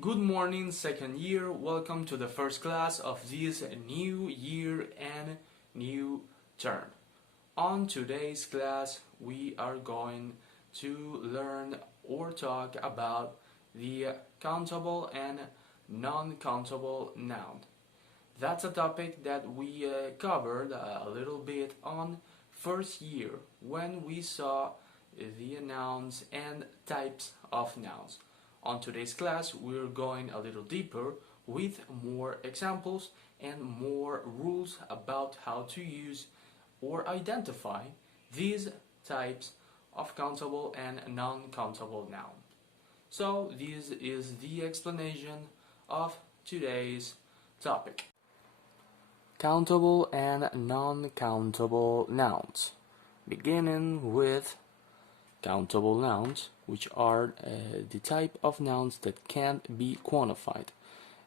Good morning, second year. Welcome to the first class of this new year and new term. On today's class, we are going to learn or talk about the countable and non-countable noun. That's a topic that we covered a little bit on first year when we saw the nouns and types of nouns. On today's class, we're going a little deeper with more examples and more rules about how to use or identify these types of countable and non-countable noun. So this is the explanation of today's topic. Countable and non-countable nouns. Beginning with countable nouns, which are the type of nouns that can't be quantified,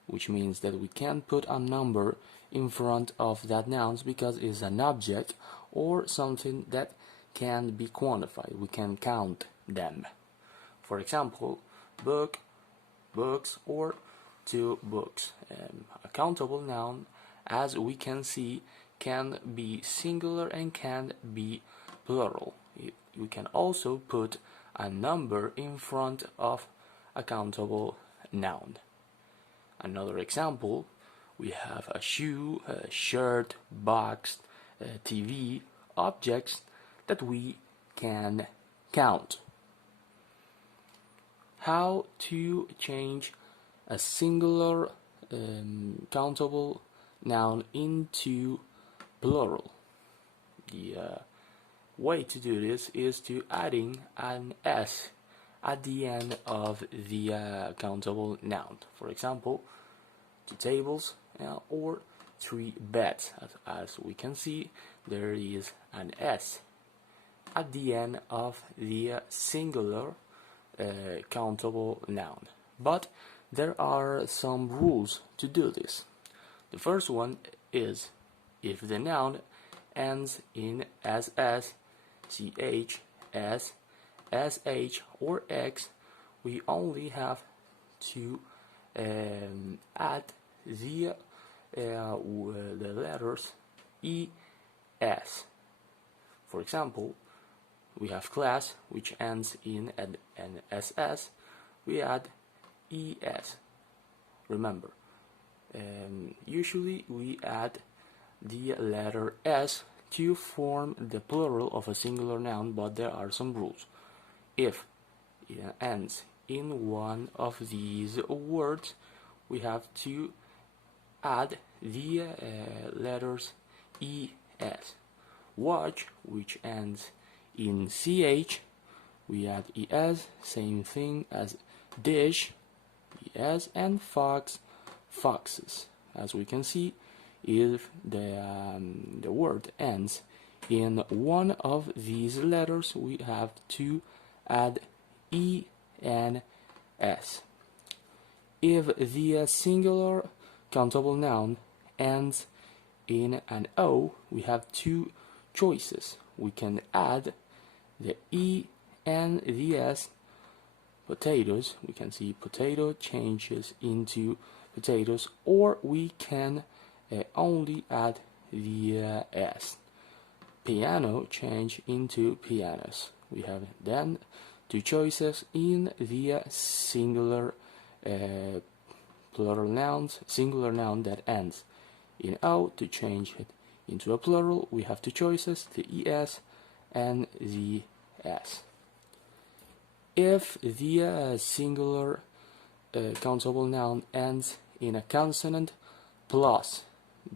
which means that we can't put a number in front of that nouns because it's an object or something that can be quantified. We can count them. For example, book, books, or two books. A countable noun, as we can see, can be singular and can be plural. You can also put a number in front of a countable noun. Another example, we have a shoe, a shirt, box, a TV, objects that we can count. How to change a singular countable noun into plural. The way to do this is to adding an s at the end of the countable noun. For example, 2 tables or 3 beds. As we can see, there is an s at the end of the singular countable noun. But there are some rules to do this. The first one is if the noun ends in ss, ch, s, sh, or x, we only have to add the letters es. For example, we have class, which ends in an ss. We add es. Remember, usually we add the letter s to form the plural of a singular noun, but there are some rules. If it ends in one of these words, we have to add the letters es. Watch, which ends in ch, we add es, same thing as dish, es, and fox, foxes. As we can see, if the word ends in one of these letters, we have to add e and s. If the singular countable noun ends in an o, we have two choices. We can add the e and the s. Potatoes, we can see potato changes into potatoes, or we can only add the s. Piano change into pianos. We have then two choices in the singular plural nouns, singular noun that ends in o. To change it into a plural, we have two choices, the es and the s. If the singular countable noun ends in a consonant plus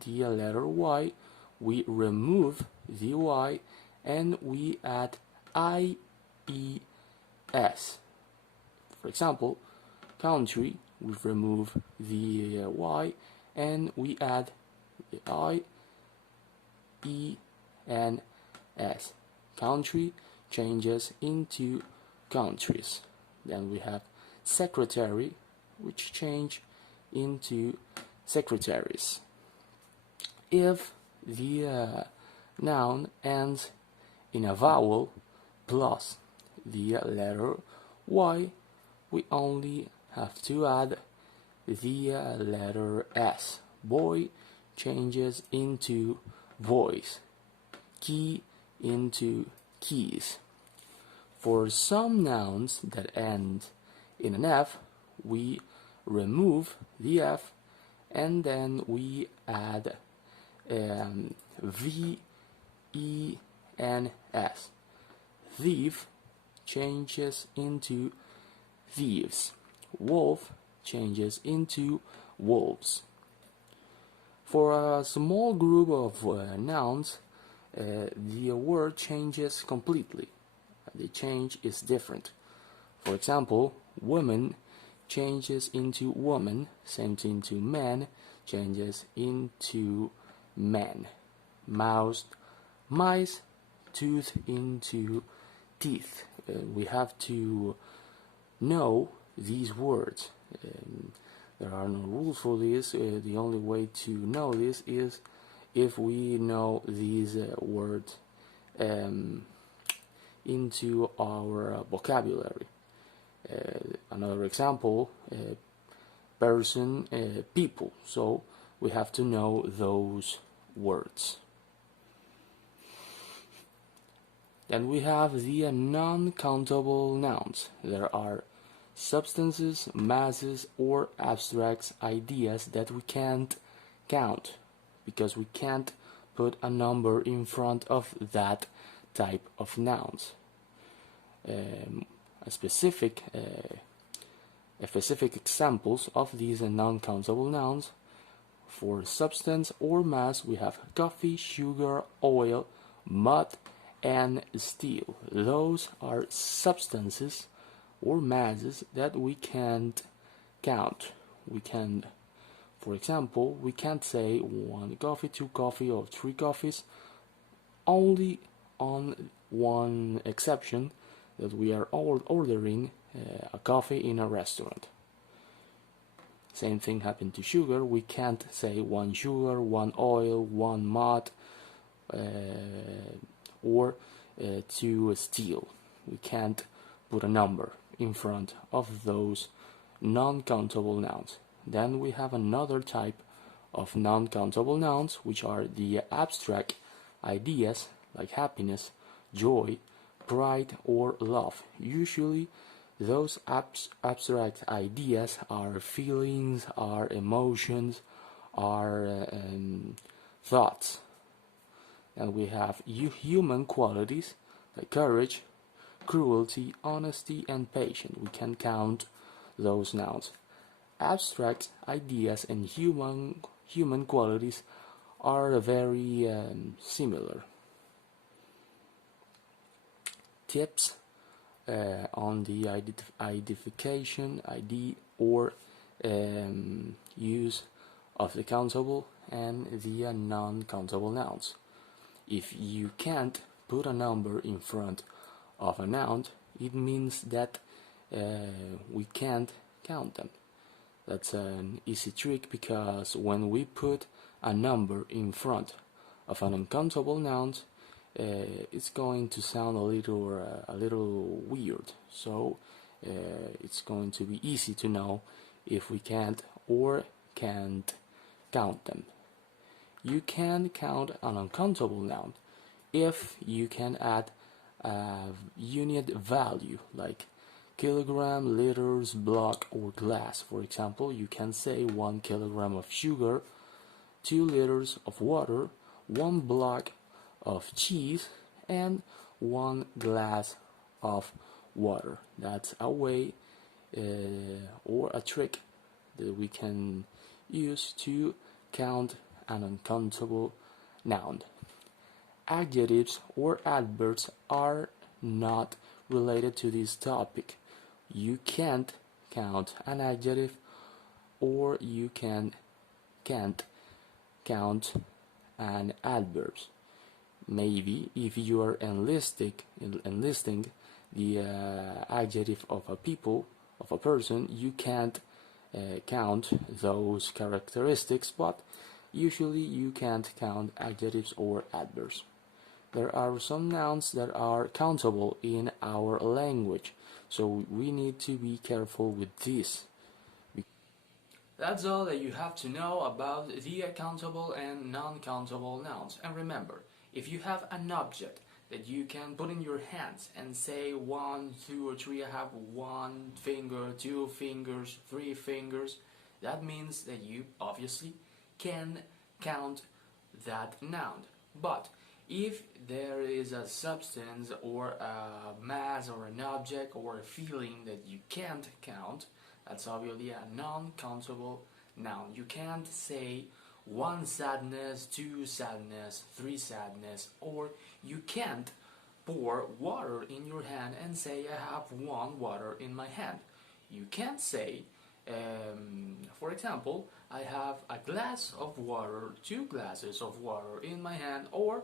the letter y, we remove the y and we add ies. For example, country, we remove the y and we add the i, e, and s. Country changes into countries. Then we have secretary, which change into secretaries. If the noun ends in a vowel plus the letter y, we only have to add the letter S. Boy changes into voice. Key into keys. For some nouns that end in an F, we remove the F and then we add V, E, and S. Thief changes into thieves. Wolf changes into wolves. For a small group of nouns, the word changes completely. The change is different. For example, woman changes into woman, same thing to man, changes into man. Mouse, mice, tooth into teeth. We have to know these words. There are no rules for this. The only way to know this is if we know these words into our vocabulary. Another example, person, people. So we have to know those words. Then we have the non-countable nouns. There are substances, masses, or abstract ideas that we can't count because we can't put a number in front of that type of nouns. Specific examples of these non-countable nouns. For substance or mass, we have coffee, sugar, oil, mud, and steel. Those are substances or masses that we can't count. For example, we can't say 1 coffee, 2 coffee, or 3 coffees, only on one exception, that we are ordering a coffee in a restaurant. Same thing happened to sugar. We can't say 1 sugar, 1 oil, 1 mud, or 2 steel. We can't put a number in front of those non-countable nouns. Then we have another type of non-countable nouns, which are the abstract ideas like happiness, joy, pride, or love. Usually those abstract ideas are feelings, are emotions, are thoughts. And we have human qualities like courage, cruelty, honesty, and patience. We can count those nouns. Abstract ideas and human qualities are very similar. Tips on the identification, ID, or use of the countable and the non-countable nouns. If you can't put a number in front of a noun, it means that we can't count them. That's an easy trick, because when we put a number in front of an uncountable noun, it's going to sound a little weird. So it's going to be easy to know if we can't or can't count them. You can count an uncountable noun if you can add a unit value like kilogram, liters, block, or glass. For example, you can say 1 kilogram of sugar, 2 liters of water, 1 block of cheese, and 1 glass of water. That's a way or a trick that we can use to count an uncountable noun. Adjectives or adverbs are not related to this topic. You can't count an adjective, or you can't count an adverb. Maybe if you are enlisting the adjective of a person, you can't count those characteristics, but usually you can't count adjectives or adverbs. There are some nouns that are countable in our language, so we need to be careful with this. That's all that you have to know about the countable and non-countable nouns. And remember, if you have an object that you can put in your hands and say 1, 2, or 3, I have 1 finger, 2 fingers, 3 fingers, that means that you obviously can count that noun. But if there is a substance or a mass or an object or a feeling that you can't count, that's obviously a non-countable noun. You can't say 1 sadness, 2 sadness, 3 sadness, or you can't pour water in your hand and say I have 1 water in my hand. You can't say, for example, I have a glass of water, 2 glasses of water in my hand, or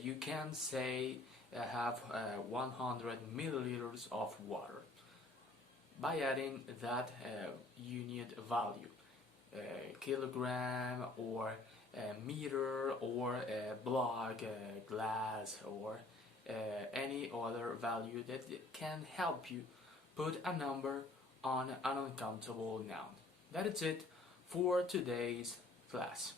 you can say I have 100 milliliters of water by adding that unit value, kilogram or meter or block, glass, or any other value that can help you put a number on an uncountable noun. That is it for today's class.